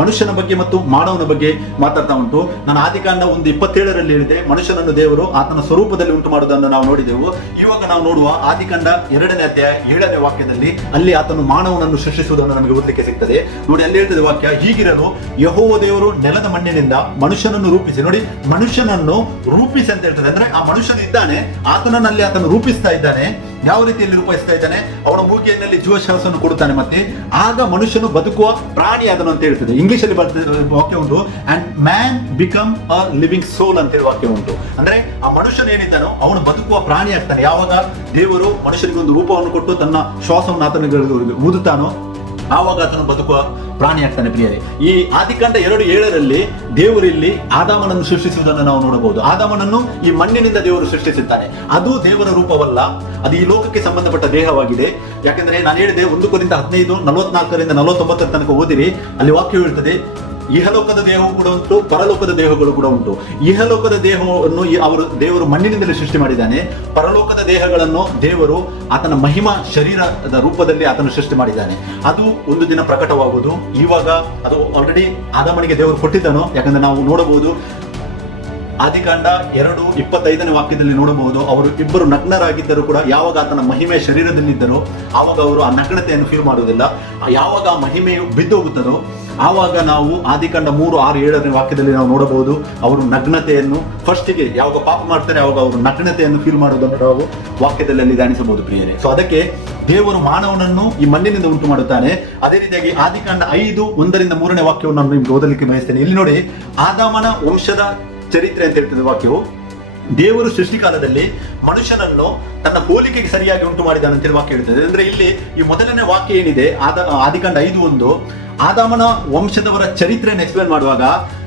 ಮನುಷ್ಯನ ಬಗ್ಗೆ ಮತ್ತು ಮಾನವನ ಬಗ್ಗೆ ಮಾತಾಡ್ತಾ ಉಂಟು. ನಾನು ಆದಿಕಾಂಡ 1:27 ಹೇಳಿದೆ, ಮನುಷ್ಯನನ್ನು ದೇವರು ಆತನ ಸ್ವರೂಪದಲ್ಲಿ ಉಂಟು ಮಾಡುವುದನ್ನು ನಾವು ನೋಡಿದೆವು. ಇವಾಗ ನಾವು ನೋಡುವ ಆದಿಕಾಂಡ 2ನೇ ಅಧ್ಯಾಯ 7ನೇ ವಾಕ್ಯದಲ್ಲಿ ಅಲ್ಲಿ ಆತನು ಮಾನವನನ್ನು ಸೃಷ್ಟಿಸುವುದನ್ನು ನಮಗೆ ಓದಲಿಕ್ಕೆ ಸಿಗ್ತದೆ. ನೋಡಿ, ಅಲ್ಲಿ ಹೇಳ್ತದೆ ವಾಕ್ಯ, ಹೀಗಿರಲು ಯೆಹೋವ ದೇವರು ನೆಲದ ಮಣ್ಣಿನಿಂದ ಮನುಷ್ಯನನ್ನು ರೂಪಿಸಿ. ನೋಡಿ, ಮನುಷ್ಯನನ್ನು ರೂಪಿಸಿ ಅಂತ ಹೇಳ್ತದೆ. ಅಂದ್ರೆ ಆ ಮನುಷ್ಯನು ಇದ್ದಾನೆ, ಆತನಲ್ಲಿ ಆತನು ರೂಪಿಸ್ತಾ ಇದ್ದಾನೆ. ಯಾವ ರೀತಿಯಲ್ಲಿ ರೂಪಿಸ್ತಾ ಇದ್ದಾನೆ, ಅವನ ಮೂಗಿಯಲ್ಲಿ ಜೀವಶ್ವಾಸವನ್ನು ಕೊಡುತ್ತಾನೆ, ಮತ್ತೆ ಆಗ ಮನುಷ್ಯನು ಬದುಕುವ ಪ್ರಾಣಿ ಅದನ್ನು ಅಂತ ಹೇಳ್ತದೆ. ಇಂಗ್ಲಿಷ್ ಅಲ್ಲಿ ವಾಕ್ಯ ಉಂಟು, and man become a living soul ಅಂತ ಹೇಳಿ ವಾಕ್ಯ ಉಂಟು. ಅಂದ್ರೆ ಆ ಮನುಷ್ಯನು ಏನಿದ್ದಾನೋ ಅವನು ಬದುಕುವ ಪ್ರಾಣಿ ಆಗ್ತಾನೆ. ಯಾವಾಗ ದೇವರು ಮನುಷ್ಯನಿಗೆ ಒಂದು ರೂಪವನ್ನು ಕೊಟ್ಟು ತನ್ನ ಶ್ವಾಸವನ್ನು ಆತನಿಗೆ ಊದುತ್ತಾನೋ ಆವಾಗ ಆತನು ಬದುಕುವ ಪ್ರಾಣಿ ಆಗ್ತಾನೆ ಪ್ರಿಯರೇ. ಈ ಆದಿಕಾಂಡ 2:7 ದೇವರು ಇಲ್ಲಿ ಆದಾಮನನ್ನು ಸೃಷ್ಟಿಸುವುದನ್ನು ನಾವು ನೋಡಬಹುದು. ಆದಾಮನನ್ನು ಈ ಮಣ್ಣಿನಿಂದ ದೇವರು ಸೃಷ್ಟಿಸಿದ್ದಾನೆ. ಅದು ದೇವರ ರೂಪವಲ್ಲ, ಅದು ಈ ಲೋಕಕ್ಕೆ ಸಂಬಂಧಪಟ್ಟ ದೇಹವಾಗಿದೆ. ಯಾಕಂದ್ರೆ ನಾನು ಹೇಳಿದೆ 1 ಕೊರಿಂಥ 15:44ರಿಂದ 49 ತನಕ ಓದಿರಿ, ಅಲ್ಲಿ ವಾಕ್ಯ ಹೇಳ್ತದೆ, ಇಹಲೋಕದ ದೇಹವು ಕೂಡ ಉಂಟು, ಪರಲೋಕದ ದೇಹಗಳು ಕೂಡ ಉಂಟು. ಇಹಲೋಕದ ದೇಹವನ್ನು ದೇವರು ಮಣ್ಣಿನಿಂದಲೇ ಸೃಷ್ಟಿ ಮಾಡಿದ್ದಾನೆ. ಪರಲೋಕದ ದೇಹಗಳನ್ನು ದೇವರು ಆತನ ಮಹಿಮಾ ಶರೀರದ ರೂಪದಲ್ಲಿ ಆತನು ಸೃಷ್ಟಿ ಮಾಡಿದ್ದಾನೆ. ಅದು ಒಂದು ದಿನ ಪ್ರಕಟವಾಗುವುದು. ಇವಾಗ ಅದು ಆಲ್ರೆಡಿ ಆದಾಮನಿಗೆ ದೇವರು ಕೊಟ್ಟಿದ್ದನು. ಯಾಕಂದ್ರೆ ನಾವು ನೋಡಬಹುದು ಆದಿಕಾಂಡ 2:25ನೇ ವಾಕ್ಯದಲ್ಲಿ ನೋಡಬಹುದು, ಅವರು ಇಬ್ಬರು ನಗ್ನರಾಗಿದ್ದರು ಕೂಡ ಯಾವಾಗ ಆತನ ಮಹಿಮೆ ಶರೀರದಲ್ಲಿದ್ದರೋ ಆವಾಗ ಅವರು ಆ ನಗ್ನತೆಯನ್ನು ಫೀಲ್ ಮಾಡುವುದಿಲ್ಲ. ಯಾವಾಗ ಆ ಮಹಿಮೆಯು ಬಿದ್ದೋಗುತ್ತದೋ ಆವಾಗ ನಾವು ಆದಿಕಾಂಡ 3:6-7ನೇ ವಾಕ್ಯದಲ್ಲಿ ನಾವು ನೋಡಬಹುದು, ಅವರು ನಗ್ನತೆಯನ್ನು ಫಸ್ಟಿಗೆ ಯಾವಾಗ ಪಾಪ ಮಾಡ್ತಾರೆ ಆವಾಗ ಅವರು ನಗ್ನತೆಯನ್ನು ಫೀಲ್ ಮಾಡುವುದನ್ನು ನಾವು ವಾಕ್ಯದಲ್ಲಿ ಧ್ಯಾನಿಸಬಹುದು ಪ್ರಿಯರೇ. ಸೊ ಅದಕ್ಕೆ ದೇವರು ಮಾನವನನ್ನು ಈ ಮಣ್ಣಿನಿಂದ ಉಂಟು ಮಾಡುತ್ತಾನೆ. ಅದೇ ರೀತಿಯಾಗಿ ಆದಿಕಾಂಡ 5:1-3ನೇ ವಾಕ್ಯವನ್ನು ನಾನು ನಿಮ್ಗೆ ಓದಲಿಕ್ಕೆ ಬಯಸ್ತೇನೆ. ಇಲ್ಲಿ ನೋಡಿ, ಆದಾಮನ ವಂಶದ ಚರಿತ್ರೆ ಅಂತ ಹೇಳ್ತದೆ ವಾಕ್ಯವು. ದೇವರು ಸೃಷ್ಟಿಕಾಲದಲ್ಲಿ ಮನುಷ್ಯನನ್ನು ತನ್ನ ಹೋಲಿಕೆಗೆ ಸರಿಯಾಗಿ ಉಂಟು ಮಾಡಿದಾನೆ ಅಂತ ವಾಕ್ಯ ಹೇಳ್ತದೆ. ಅಂದ್ರೆ ಇಲ್ಲಿ ಈ ಮೊದಲನೇ ವಾಕ್ಯ ಏನಿದೆ ಆದಿಕಾಂಡ 5:1 ಆದಾಮನ ವಂಶದವರ ಚರಿತ್ರೆಯನ್ನು ಎಕ್ಸ್ಪ್ಲೇನ್ ಮಾಡುವಾಗ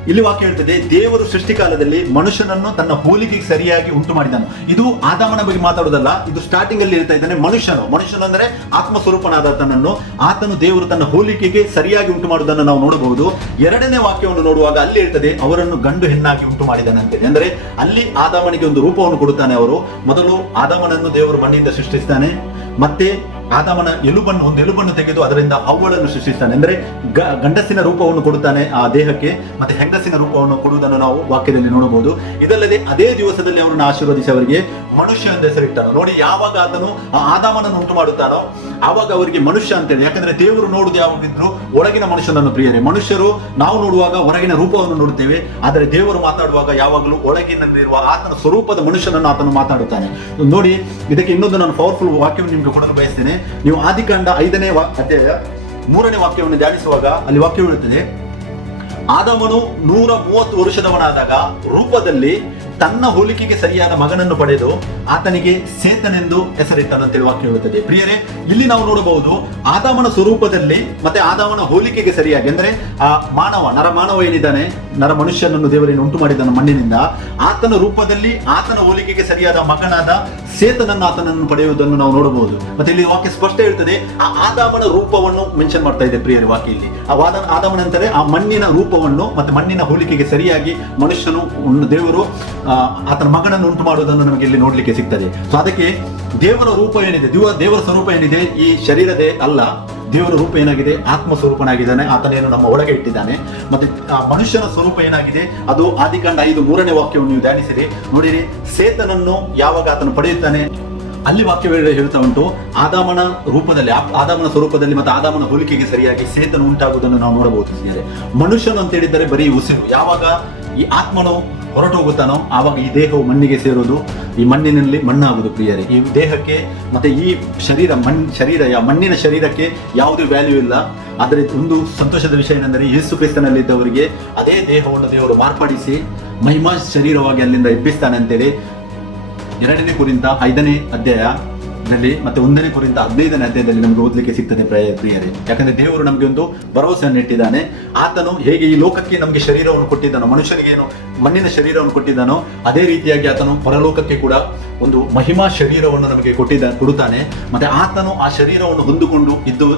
ಇಲ್ಲಿ ವಾಕ್ಯ ಹೇಳ್ತದೆ, ದೇವರು ಸೃಷ್ಟಿಕಾಲದಲ್ಲಿ ಮನುಷ್ಯನನ್ನು ತನ್ನ ಹೋಲಿಕೆಗೆ ಸರಿಯಾಗಿ ಉಂಟು ಮಾಡಿದನು. ಇದು ಆದಾಮನ ಬಗ್ಗೆ ಮಾತಾಡೋದಲ್ಲ, ಇದು ಸ್ಟಾರ್ಟಿಂಗ್ ಅಲ್ಲಿ ಹೇಳ್ತಾ ಇದ್ದಾನೆ ಮನುಷ್ಯನು ಅಂದ್ರೆ ಆತ್ಮಸ್ವರೂಪನಾದತನನ್ನು ಆತನು ದೇವರು ತನ್ನ ಹೋಲಿಕೆಗೆ ಸರಿಯಾಗಿ ಉಂಟು ಮಾಡುವುದನ್ನು ನಾವು ನೋಡಬಹುದು. ಎರಡನೇ ವಾಕ್ಯವನ್ನು ನೋಡುವಾಗ ಅಲ್ಲಿ ಹೇಳ್ತದೆ, ಅವರನ್ನು ಗಂಡು ಹೆಣ್ಣಾಗಿ ಉಂಟು ಮಾಡಿದ್ದಾನೆ ಅಂತೇಳಿ. ಅಂದ್ರೆ ಅಲ್ಲಿ ಆದಾಮನಿಗೆ ಒಂದು ರೂಪವನ್ನು ಕೊಡುತ್ತಾನೆ. ಮೊದಲು ಆದಾಮನನ್ನು ದೇವರು ಮಣ್ಣಿಂದ ಸೃಷ್ಟಿಸ್ತಾನೆ, ಮತ್ತೆ ಆದಾಮನ ಒಂದು ಎಲುಬನ್ನು ತೆಗೆದು ಅದರಿಂದ ಹವ್ವಳನ್ನು ಸೃಷ್ಟಿಸ್ತಾನೆ. ಅಂದ್ರೆ ಗಂಡಸಿನ ರೂಪವನ್ನು ಕೊಡುತ್ತಾನೆ ಆ ದೇಹಕ್ಕೆ, ಮತ್ತೆ ಹೆಂಗಸಿನ ರೂಪವನ್ನು ಕೊಡುವುದನ್ನು ನಾವು ವಾಕ್ಯದಲ್ಲಿ ನೋಡಬಹುದು. ಇದಲ್ಲದೆ ಅದೇ ದಿವಸದಲ್ಲಿ ಅವರನ್ನು ಆಶೀರ್ವದಿಸಿ ಅವರಿಗೆ ಮನುಷ್ಯ ಎಂದು ಹೆಸರಿಟ್ಟನು. ನೋಡಿ, ಯಾವಾಗ ಆತನು ಆ ಆದಾಮನನ್ನು ಉಂಟು ಮಾಡುತ್ತಾನೋ ಆವಾಗ ಅವರಿಗೆ ಮನುಷ್ಯ ಅಂತೇಳಿ. ಯಾಕಂದ್ರೆ ದೇವರು ನೋಡುದು ಯಾವಾಗಿದ್ರು ಒಳಗಿನ ಮನುಷ್ಯನನ್ನು ಪ್ರಿಯರೇ. ಮನುಷ್ಯರು ನಾವು ನೋಡುವಾಗ ಹೊರಗಿನ ರೂಪವನ್ನು ನೋಡುತ್ತೇವೆ, ಆದರೆ ದೇವರು ಮಾತಾಡುವಾಗ ಯಾವಾಗಲೂ ಒಳಗಿನಲ್ಲಿರುವ ಆತನ ಸ್ವರೂಪದ ಮನುಷ್ಯನನ್ನು ಆತನು ಮಾತಾಡುತ್ತಾನೆ. ನೋಡಿ, ಇದಕ್ಕೆ ಇನ್ನೊಂದು ನಾನು ಪವರ್ಫುಲ್ ವಾಕ್ಯವನ್ನು ನಿಮಗೆ ಕೊಡಲು ಬಯಸ್ತೇನೆ. ನೀವು ಆದಿಕಾಂಡ 5ನೇ ಅಧ್ಯಾಯ 3ನೇ ವಾಕ್ಯವನ್ನು ಧ್ಯಾನಿಸುವಾಗ ಅಲ್ಲಿ ವಾಕ್ಯ ಹೇಳುತ್ತದೆ, ಆದಾಮನು 130 ವರ್ಷದವನಾದಾಗ ರೂಪದಲ್ಲಿ ತನ್ನ ಹೋಲಿಕೆಗೆ ಸರಿಯಾದ ಮಗನನ್ನು ಪಡೆದು ಆತನಿಗೆ ಸೇತನೆಂದು ಹೆಸರಿಟ್ಟನು ಅಂತೇಳಿ ವಾಕ್ಯ ಹೇಳುತ್ತದೆ. ಪ್ರಿಯರೇ, ಇಲ್ಲಿ ನಾವು ನೋಡಬಹುದು ಆದಾಮನ ಸ್ವರೂಪದಲ್ಲಿ ಮತ್ತೆ ಆದಾಮನ ಹೋಲಿಕೆಗೆ ಸರಿಯಾಗಿ, ಅಂದ್ರೆ ಆ ನರಮಾನವ ಏನಿದ್ದಾನೆ, ನರ ಮನುಷ್ಯನನ್ನು ದೇವರನ್ನು ಉಂಟು ಮಾಡಿದನು ಮಣ್ಣಿನಿಂದ, ಆತನ ರೂಪದಲ್ಲಿ ಆತನ ಹೋಲಿಕೆಗೆ ಸರಿಯಾದ ಮಗನಾದ ಸೇತನನ್ನು ಆತನನ್ನು ಪಡೆಯುವುದನ್ನು ನಾವು ನೋಡಬಹುದು. ಮತ್ತೆ ಇಲ್ಲಿ ವಾಕ್ಯ ಸ್ಪಷ್ಟ ಹೇಳ್ತದೆ, ಆ ಆದಾಮನ ರೂಪವನ್ನು ಮೆನ್ಷನ್ ಮಾಡ್ತಾ ಇದೆ ಪ್ರಿಯರೇ ವಾಕ್ಯ ಇಲ್ಲಿ. ಆದಾಮನ ಅಂತಾರೆ ಆ ಮಣ್ಣಿನ ರೂಪವನ್ನು ಮತ್ತೆ ಮಣ್ಣಿನ ಹೋಲಿಕೆಗೆ ಸರಿಯಾಗಿ ಮನುಷ್ಯನು ದೇವರು ಆತನ ಮಗನನ್ನು ಉಂಟು ಮಾಡುವುದನ್ನು ನಮಗೆ ಇಲ್ಲಿ ನೋಡ್ಲಿಕ್ಕೆ ಸಿಗ್ತದೆ. ಸೊ ಅದಕ್ಕೆ ದೇವರ ರೂಪ ಏನಿದೆ, ದೇವರ ಸ್ವರೂಪ ಏನಿದೆ ಈ ಶರೀರದೇ ಅಲ್ಲ. ದೇವರ ರೂಪ ಏನಾಗಿದೆ, ಆತ್ಮ ಸ್ವರೂಪನಾಗಿದ್ದಾನೆ, ಆತನೇನು ನಮ್ಮ ಒಳಗೆ ಇಟ್ಟಿದ್ದಾನೆ. ಮತ್ತೆ ಆ ಮನುಷ್ಯನ ಸ್ವರೂಪ ಏನಾಗಿದೆ, ಅದು ಆದಿಕಾಂಡ 5:3ನೇ ವಾಕ್ಯವನ್ನು ನೀವು ಧ್ಯಾನಿಸಿರಿ. ನೋಡಿರಿ, ಸೇತನನ್ನು ಯಾವಾಗ ಆತನು ಪಡೆಯುತ್ತಾನೆ ಅಲ್ಲಿ ವಾಕ್ಯ ಹೇಳ್ತಾ ಉಂಟು, ಆದಾಮನ ರೂಪದಲ್ಲಿ ಆದಾಮನ ಸ್ವರೂಪದಲ್ಲಿ ಮತ್ತು ಆದಾಮನ ಹೋಲಿಕೆಗೆ ಸರಿಯಾಗಿ ಸೇತನ ಉಂಟಾಗುವುದನ್ನು ನಾವು ನೋಡಬಹುದು. ಮನುಷ್ಯನು ಅಂತ ಹೇಳಿದರೆ ಬರೀ ಉಸಿರು. ಯಾವಾಗ ಈ ಆತ್ಮನು ಹೊರಟು ಹೋಗುತ್ತಾನೋ ಆವಾಗ ಈ ದೇಹವು ಮಣ್ಣಿಗೆ ಸೇರೋದು, ಈ ಮಣ್ಣಿನಲ್ಲಿ ಮಣ್ಣಾಗುವುದು ಪ್ರಿಯರೇ. ಈ ದೇಹಕ್ಕೆ ಮತ್ತೆ ಈ ಮಣ್ಣಿನ ಶರೀರಕ್ಕೆ ಯಾವುದೇ ವ್ಯಾಲ್ಯೂ ಇಲ್ಲ. ಆದರೆ ಒಂದು ಸಂತೋಷದ ವಿಷಯ ಏನೆಂದರೆ, ಯೇಸು ಕ್ರಿಸ್ತನಲ್ಲಿದ್ದವರಿಗೆ ಅದೇ ದೇಹವನ್ನು ದೇವರು ಮಾರ್ಪಡಿಸಿ ಮಹಿಮಾ ಶರೀರವಾಗಿ ಅಲ್ಲಿಂದ ಎಬ್ಬಿಸ್ತಾನೆ ಅಂತೇಳಿ 2ನೇ ಕೊರಿಂಥ 5ನೇ ಅಧ್ಯಾಯದಲ್ಲಿ ಮತ್ತೆ 1ನೇ ಕೊರಿಂಥ 15ನೇ ಅಧ್ಯಾಯದಲ್ಲಿ ನಮಗೆ ಓದಲಿಕ್ಕೆ ಸಿಗ್ತದೆ ಪ್ರಿಯರೇ. ಯಾಕಂದ್ರೆ ದೇವರು ನಮಗೆ ಒಂದು ಭರವಸೆಯನ್ನು ಇಟ್ಟಿದ್ದಾನೆ. ಆತನು ಹೇಗೆ ಈ ಲೋಕಕ್ಕೆ ನಮಗೆ ಶರೀರವನ್ನು ಕೊಟ್ಟಿದ್ದಾನೋ, ಮನುಷ್ಯನಿಗೆ ಏನು ಮಣ್ಣಿನ ಶರೀರವನ್ನು ಕೊಟ್ಟಿದ್ದಾನೋ ಅದೇ ರೀತಿಯಾಗಿ ಆತನು ಪರಲೋಕಕ್ಕೆ ಕೂಡ ಒಂದು ಮಹಿಮಾ ಶರೀರವನ್ನು ನಮಗೆ ಕೊಡುತ್ತಾನೆ. ಮತ್ತೆ ಆತನು ಆ ಶರೀರವನ್ನು ಹೊಂದಿಕೊಂಡು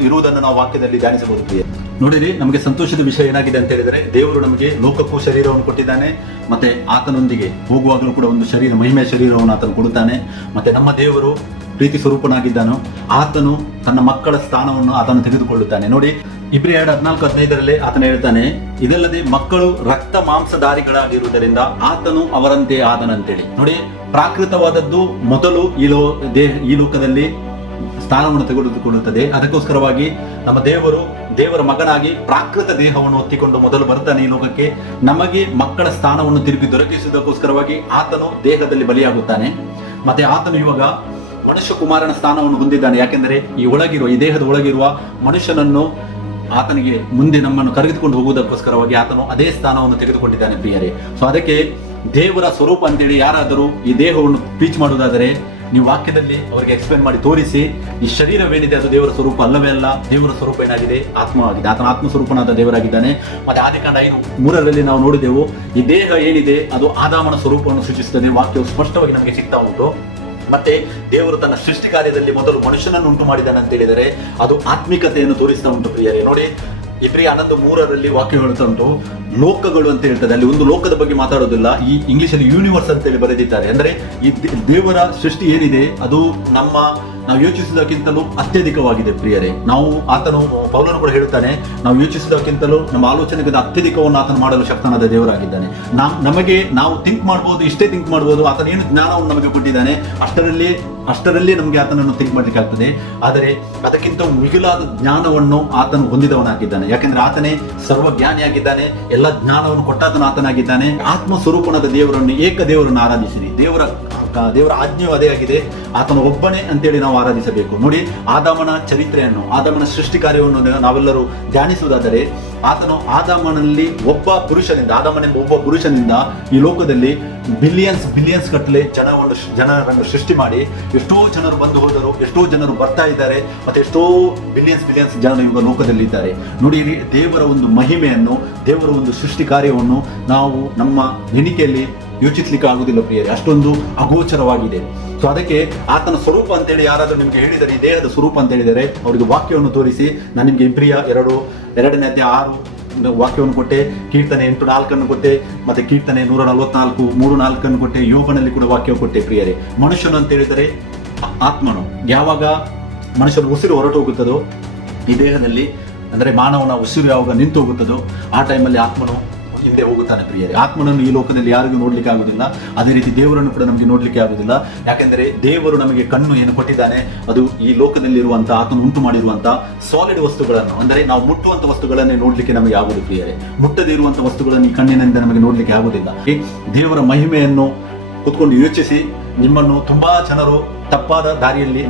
ಇರುವುದನ್ನು ನಾವು ವಾಕ್ಯದಲ್ಲಿ ಧ್ಯಾನಿಸಬಹುದು ಪ್ರಿಯ. ನೋಡಿರಿ, ನಮಗೆ ಸಂತೋಷದ ವಿಷಯ ಏನಾಗಿದೆ ಅಂತ ಹೇಳಿದ್ರೆ, ದೇವರು ನಮಗೆ ಲೋಕಕ್ಕೂ ಶರೀರವನ್ನು ಕೊಟ್ಟಿದ್ದಾನೆ, ಮತ್ತೆ ಆತನೊಂದಿಗೆ ಹೋಗುವಾಗಲೂ ಕೂಡ ಒಂದು ಮಹಿಮೆಯ ಶರೀರವನ್ನು ಆತನು ಕೊಡುತ್ತಾನೆ. ಮತ್ತೆ ನಮ್ಮ ದೇವರು ಪ್ರೀತಿ ಸ್ವರೂಪನಾಗಿದ್ದಾನೋ ಆತನು ತನ್ನ ಮಕ್ಕಳ ಸ್ಥಾನವನ್ನು ಆತನು ತೆಗೆದುಕೊಳ್ಳುತ್ತಾನೆ. ನೋಡಿ, ಇಬ್ರಿಯ 14:15 ಆತನು ಹೇಳ್ತಾನೆ, ಇದಲ್ಲದೆ ಮಕ್ಕಳು ರಕ್ತ ಮಾಂಸಧಾರಿಗಳಾಗಿರುವುದರಿಂದ ಆತನು ಅವರಂತೆ ಆದನಂತೇಳಿ. ನೋಡಿ, ಪ್ರಾಕೃತವಾದದ್ದು ಮೊದಲು ಈ ಲೋಕದಲ್ಲಿ ಸ್ಥಾನವನ್ನು ತೆಗೆದುಕೊಳ್ಳುತ್ತದೆ. ಅದಕ್ಕೋಸ್ಕರವಾಗಿ ನಮ್ಮ ದೇವರ ಮಗನಾಗಿ ಪ್ರಾಕೃತ ದೇಹವನ್ನು ಹೊತ್ತಿಕೊಂಡು ಮೊದಲು ಬರ್ತಾನೆ ಈ ಲೋಕಕ್ಕೆ. ನಮಗೆ ಮಕ್ಕಳ ಸ್ಥಾನವನ್ನು ತಿರುಗಿ ದೊರಕಿಸುವುದಕ್ಕೋಸ್ಕರವಾಗಿ ಆತನು ದೇಹದಲ್ಲಿ ಬಲಿಯಾಗುತ್ತಾನೆ. ಮತ್ತೆ ಆತನು ಇವಾಗ ಮನುಷ್ಯ ಕುಮಾರನ ಸ್ಥಾನವನ್ನು ಹೊಂದಿದ್ದಾನೆ. ಯಾಕೆಂದರೆ ಈ ದೇಹದ ಒಳಗಿರುವ ಮನುಷ್ಯನನ್ನು ಆತನಿಗೆ ಮುಂದೆ ನಮ್ಮನ್ನು ಕರೆದುಕೊಂಡು ಹೋಗುವುದಕ್ಕೋಸ್ಕರವಾಗಿ ಆತನು ಅದೇ ಸ್ಥಾನವನ್ನು ತೆಗೆದುಕೊಂಡಿದ್ದಾನೆ ಪ್ರಿಯರೇ. ಸೊ ಅದಕ್ಕೆ ದೇವರ ಸ್ವರೂಪ ಅಂತೇಳಿ ಯಾರಾದರೂ ಈ ದೇಹವನ್ನು ಟೀಚ್ ಮಾಡುವುದಾದರೆ ನೀವು ವಾಕ್ಯದಲ್ಲಿ ಅವರಿಗೆ ಎಕ್ಸ್ಪ್ಲೇನ್ ಮಾಡಿ ತೋರಿಸಿ, ಈ ಶರೀರವೇನಿದೆ ಅದು ದೇವರ ಸ್ವರೂಪ ಅಲ್ಲವೇ ಅಲ್ಲ. ದೇವರ ಸ್ವರೂಪ ಏನಾಗಿದೆ, ಆತ್ಮವಾಗಿದೆ. ಆತನ ಆತ್ಮ ಸ್ವರೂಪನಾದ ದೇವರಾಗಿದ್ದಾನೆ. ಮತ್ತೆ ಆದಿಕಾಂಡ 5:3 ನಾವು ನೋಡಿದೆವು, ಈ ದೇಹ ಏನಿದೆ ಅದು ಆದಾಮನ ಸ್ವರೂಪವನ್ನು ಸೂಚಿಸುತ್ತದೆ. ವಾಕ್ಯವು ಸ್ಪಷ್ಟವಾಗಿ ನಮಗೆ ಸಿಗ್ತಾ ಉಂಟು. ಮತ್ತೆ ದೇವರು ತನ್ನ ಸೃಷ್ಟಿ ಕಾರ್ಯದಲ್ಲಿ ಮೊದಲು ಮನುಷ್ಯನನ್ನು ಉಂಟು ಮಾಡಿದ್ದಾನೆ ಅಂತ ಹೇಳಿದರೆ ಅದು ಆತ್ಮಿಕತೆಯನ್ನು ತೋರಿಸ್ತಾ ಉಂಟು ಪ್ರಿಯರೇ. ನೋಡಿ, ಇಬ್ರಿಯ 11:3 ವಾಕ್ಯ ಹೇಳ್ತಾ ಉಂಟು, ಲೋಕಗಳು ಅಂತ ಹೇಳ್ತದೆ. ಅಲ್ಲಿ ಒಂದು ಲೋಕದ ಬಗ್ಗೆ ಮಾತಾಡೋದಿಲ್ಲ, ಈ ಇಂಗ್ಲಿಷಲ್ಲಿ ಯೂನಿವರ್ಸ್ ಅಂತೇಳಿ ಬರೆದಿದ್ದಾರೆ. ಅಂದ್ರೆ ಈ ದೇವರ ಸೃಷ್ಟಿ ಏನಿದೆ ಅದು ನಾವು ಯೋಚಿಸುವುದಕ್ಕಿಂತಲೂ ಅತ್ಯಧಿಕವಾಗಿದೆ ಪ್ರಿಯರೇ. ಪೌಲನು ಕೂಡ ಹೇಳ್ತಾನೆ, ನಾವು ಯೋಚಿಸುವುದಕ್ಕಿಂತಲೂ ನಮ್ಮ ಆಲೋಚನೆಗೆ ಅತ್ಯಧಿಕವನ್ನು ಆತನು ಮಾಡಲು ಶಕ್ತನಾದ ದೇವರಾಗಿದ್ದಾನೆ. ನಾವು ಥಿಂಕ್ ಮಾಡ್ಬೋದು, ಇಷ್ಟೇ ಥಿಂಕ್ ಮಾಡ್ಬೋದು. ಆತನ ಏನು ಜ್ಞಾನವನ್ನು ನಮಗೆ ಕೊಟ್ಟಿದ್ದಾನೆ ಅಷ್ಟರಲ್ಲಿ ನಮಗೆ ಆತನನ್ನು ಥಿಂಕ್ ಮಾಡಲಿಕ್ಕೆ ಆಗ್ತದೆ. ಆದರೆ ಅದಕ್ಕಿಂತ ಮಿಗಿಲಾದ ಜ್ಞಾನವನ್ನು ಆತನು ಹೊಂದಿದವನಾಗಿದ್ದಾನೆ. ಯಾಕೆಂದ್ರೆ ಆತನೇ ಸರ್ವಜ್ಞಾನಿಯಾಗಿದ್ದಾನೆ, ಎಲ್ಲ ಜ್ಞಾನವನ್ನು ಕೊಟ್ಟಾತನ ಆತನಾಗಿದ್ದಾನೆ. ಆತ್ಮ ಸ್ವರೂಪನಾದ ದೇವರನ್ನು, ಏಕ ದೇವರನ್ನು ಆರಾಧಿಸಿರಿ. ದೇವರ ದೇವರ ಆಜ್ಞೆಯು ಅದೇ ಆಗಿದೆ, ಆತನ ಒಬ್ಬನೇ ಅಂತೇಳಿ ನಾವು ಆರಾಧಿಸಬೇಕು. ನೋಡಿ, ಆದಾಮನ ಚರಿತ್ರೆಯನ್ನು, ಆದಾಮನ ಸೃಷ್ಟಿ ಕಾರ್ಯವನ್ನು ನಾವೆಲ್ಲರೂ ಧ್ಯಾನಿಸುವುದಾದರೆ, ಆದಾಮನಲ್ಲಿ ಆದಾಮನೆಂಬ ಒಬ್ಬ ಪುರುಷನಿಂದ ಈ ಲೋಕದಲ್ಲಿ ಬಿಲಿಯನ್ಸ್ ಕಟ್ಟಲೆ ಜನರನ್ನು ಸೃಷ್ಟಿ ಮಾಡಿ ಎಷ್ಟೋ ಜನರು ಬಂದು ಹೋದರು, ಎಷ್ಟೋ ಜನರು ಬರ್ತಾ ಇದ್ದಾರೆ, ಮತ್ತೆ ಎಷ್ಟೋ ಬಿಲಿಯನ್ಸ್ ಜನರು ಇವಾಗ ಲೋಕದಲ್ಲಿ ಇದ್ದಾರೆ. ನೋಡಿ, ದೇವರ ಒಂದು ಮಹಿಮೆಯನ್ನು, ದೇವರ ಒಂದು ಸೃಷ್ಟಿ ಕಾರ್ಯವನ್ನು ನಾವು ನಮ್ಮ ಎಣಿಕೆಯಲ್ಲಿ ಯೋಚಿಸ್ಲಿಕ್ಕೆ ಆಗುದಿಲ್ಲ ಪ್ರಿಯರೇ, ಅಷ್ಟೊಂದು ಅಗೋಚರವಾಗಿದೆ. ಸೊ ಅದಕ್ಕೆ ಆತನ ಸ್ವರೂಪ ಅಂತೇಳಿ ಯಾರಾದರೂ ನಿಮಗೆ ಹೇಳಿದರೆ, ಈ ದೇಹದ ಸ್ವರೂಪ ಅಂತ ಹೇಳಿದರೆ ಅವರಿಗೆ ವಾಕ್ಯವನ್ನು ತೋರಿಸಿ. ನಾನು ನಿಮಗೆ ಇಬ್ರಿಯ 2ನೇ ಅಧ್ಯಾಯ 6 ವಾಕ್ಯವನ್ನು ಕೊಟ್ಟೆ, ಕೀರ್ತನೆ 8:4 ಕೊಟ್ಟೆ, ಮತ್ತೆ ಕೀರ್ತನೆ 144 3:4 ಕೊಟ್ಟೆ, ಯೋಗನಲ್ಲಿ ಕೂಡ ವಾಕ್ಯ ಕೊಟ್ಟೆ ಪ್ರಿಯರೇ. ಮನುಷ್ಯನು ಅಂತ ಹೇಳಿದರೆ ಆತ್ಮನು. ಯಾವಾಗ ಮನುಷ್ಯನ ಉಸಿರು ಹೊರಟು ಹೋಗುತ್ತದೋ ಈ ದೇಹದಲ್ಲಿ, ಅಂದರೆ ಮಾನವನ ಉಸಿರು ಯಾವಾಗ ನಿಂತು ಹೋಗುತ್ತದೋ ಆ ಟೈಮಲ್ಲಿ ಆತ್ಮನು ಹಿಂದೆ ಹೋಗುತ್ತಾನೆ ಪ್ರಿಯರೇ. ಆತ್ಮನನ್ನು ಈ ಲೋಕದಲ್ಲಿ ಯಾರಿಗೂ ನೋಡ್ಲಿಕ್ಕೆ ಆಗುದಿಲ್ಲ, ಅದೇ ರೀತಿ ದೇವರನ್ನು ಕೂಡ ನಮಗೆ ನೋಡ್ಲಿಕ್ಕೆ ಆಗುದಿಲ್ಲ. ಯಾಕೆಂದರೆ ದೇವರು ನಮಗೆ ಕಣ್ಣು ಏನು ಕೊಟ್ಟಿದ್ದಾನೆ, ಅದು ಈ ಲೋಕದಲ್ಲಿರುವಂತಹ, ಆತನು ಉಂಟು ಮಾಡಿರುವಂತಹ ಸಾಲಿಡ್ ವಸ್ತುಗಳನ್ನು, ಅಂದರೆ ನಾವು ಮುಟ್ಟುವಂಥ ವಸ್ತುಗಳನ್ನೇ ನೋಡ್ಲಿಕ್ಕೆ ನಮಗೆ ಆಗುವುದು ಪ್ರಿಯರೇ. ಮುಟ್ಟದೇ ಇರುವಂತಹ ವಸ್ತುಗಳನ್ನು ಈ ಕಣ್ಣಿನಿಂದ ನಮಗೆ ನೋಡ್ಲಿಕ್ಕೆ ಆಗುದಿಲ್ಲ. ದೇವರ ಮಹಿಮೆಯನ್ನು ಕೂತ್ಕೊಂಡು ಯೋಚಿಸಿ, ನಿಮ್ಮನ್ನು ತುಂಬಾ ಜನರು ತಪ್ಪಾದ ದಾರಿಯಲ್ಲಿ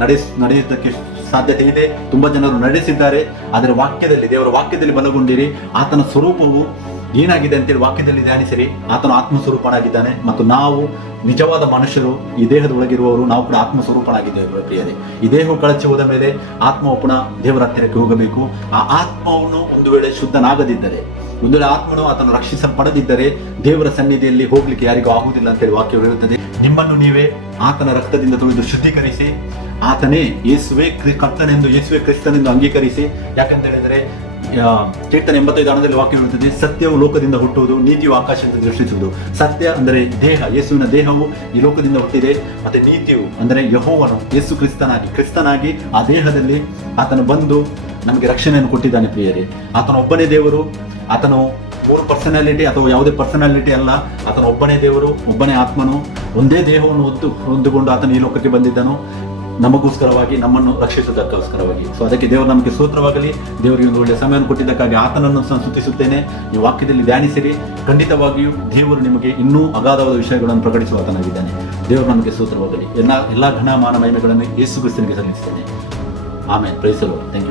ನಡೆಯುವುದಕ್ಕೆ ಸಾಧ್ಯತೆ ಇದೆ. ತುಂಬಾ ಜನರು ನಡೆಸಿದ್ದಾರೆ. ಆದರೆ ದೇವರ ವಾಕ್ಯದಲ್ಲಿ ಬಲಗೊಂಡಿರಿ. ಆತನ ಸ್ವರೂಪವು ಏನಾಗಿದೆ ಅಂತೇಳಿ ವಾಕ್ಯದಲ್ಲಿ ಧ್ಯಾನಿಸಿರಿ. ಆತನು ಆತ್ಮಸ್ವರೂಪನಾಗಿದ್ದಾನೆ, ಮತ್ತು ನಾವು ನಿಜವಾದ ಮನುಷ್ಯರು, ಈ ದೇಹದ ಒಳಗಿರುವವರು, ನಾವು ಕೂಡ ಆತ್ಮಸ್ವರೂಪನಾಗಿದ್ದೇವೆ ಪ್ರಿಯರೇ. ಈ ದೇಹವು ಕಳಚಿ ಹೋದ ಮೇಲೆ ಆತ್ಮವು ಪುನಃ ದೇವರ ಹತ್ತಿರಕ್ಕೆ ಹೋಗಬೇಕು. ಆ ಆತ್ಮವನ್ನು ಒಂದು ವೇಳೆ ಶುದ್ಧನಾಗದಿದ್ದರೆ, ಒಂದು ವೇಳೆ ಆತ್ಮನು ಆತನು ರಕ್ಷಿಸಲ್ಪಡದಿದ್ದರೆ ದೇವರ ಸನ್ನಿಧಿಯಲ್ಲಿ ಹೋಗ್ಲಿಕ್ಕೆ ಯಾರಿಗೂ ಆಗುವುದಿಲ್ಲ ಅಂತೇಳಿ ವಾಕ್ಯವು ಹೇಳುತ್ತದೆ. ನಿಮ್ಮನ್ನು ನೀವೇ ಆತನ ರಕ್ತದಿಂದ ತೊಳೆದು ಶುದ್ಧೀಕರಿಸಿ, ಆತನೇ ಯೇಸುವೆ ಕರ್ತನೆಂದು, ಯೇಸುವೆ ಕ್ರಿಸ್ತನೆಂದು ಅಂಗೀಕರಿಸಿ. ಯಾಕಂತ ಹೇಳಿದರೆ ಕೀರ್ತನೆ 85 ವಾಕ್ಯ ಹೇಳುತ್ತದೆ, ಸತ್ಯವು ಲೋಕದಿಂದ ಹುಟ್ಟುವುದು, ನೀತಿಯು ಆಕಾಶದಿಂದ ದೃಷ್ಟಿಸುವುದು. ಸತ್ಯ ಅಂದರೆ ದೇಹ, ಯೇಸುವಿನ ದೇಹವು ಈ ಲೋಕದಿಂದ ಹುಟ್ಟಿದೆ. ಮತ್ತೆ ನೀತಿಯು ಅಂದರೆ ಯೆಹೋವನು ಯೇಸು ಕ್ರಿಸ್ತನಾಗಿ ಆ ದೇಹದಲ್ಲಿ ಆತನು ಬಂದು ನಮಗೆ ರಕ್ಷಣೆಯನ್ನು ಕೊಟ್ಟಿದ್ದಾನೆ ಪ್ರಿಯರೇ. ಆತನ ಒಬ್ಬನೇ ದೇವರು. ಆತನು 3 ಪರ್ಸನಾಲಿಟಿ ಅಥವಾ ಯಾವುದೇ ಪರ್ಸನಾಲಿಟಿ ಅಲ್ಲ. ಆತನ ಒಬ್ಬನೇ ದೇವರು, ಒಬ್ಬನೇ ಆತ್ಮನು, ಒಂದೇ ದೇಹವನ್ನು ಹೊಂದಿಕೊಂಡು ಆತನು ಈ ಲೋಕಕ್ಕೆ ಬಂದಿದ್ದನು, ನಮಗೋಸ್ಕರವಾಗಿ, ನಮ್ಮನ್ನು ರಕ್ಷಿಸುವುದಕ್ಕೋಸ್ಕರವಾಗಿ. ಸೊ ಅದಕ್ಕೆ ದೇವರು ನಮಗೆ ಸ್ತೋತ್ರವಾಗಲಿ. ದೇವರಿಗೆ ಒಂದು ಒಳ್ಳೆಯ ಸಮಯವನ್ನು ಕೊಟ್ಟಿದ್ದಕ್ಕಾಗಿ ಆತನನ್ನು ಸ್ತುತಿಸುತ್ತೇನೆ. ಈ ವಾಕ್ಯದಲ್ಲಿ ಧ್ಯಾನಿಸಿರಿ. ಖಂಡಿತವಾಗಿಯೂ ದೇವರು ನಿಮಗೆ ಇನ್ನೂ ಅಗಾಧವಾದ ವಿಷಯಗಳನ್ನು ಪ್ರಕಟಿಸುವ ಆತನಾಗಿದ್ದಾನೆ. ದೇವರು ನಮಗೆ ಸ್ತೋತ್ರವಾಗಲಿ. ಎಲ್ಲ ಘನ ಮಾನ ಮಹಿಮೆಗಳನ್ನು ಯೇಸು ಕ್ರಿಸ್ತನಿಗೆ ಸಲ್ಲಿಸುತ್ತೇನೆ. ಆಮೇಲೆ praise the lord. Thank you.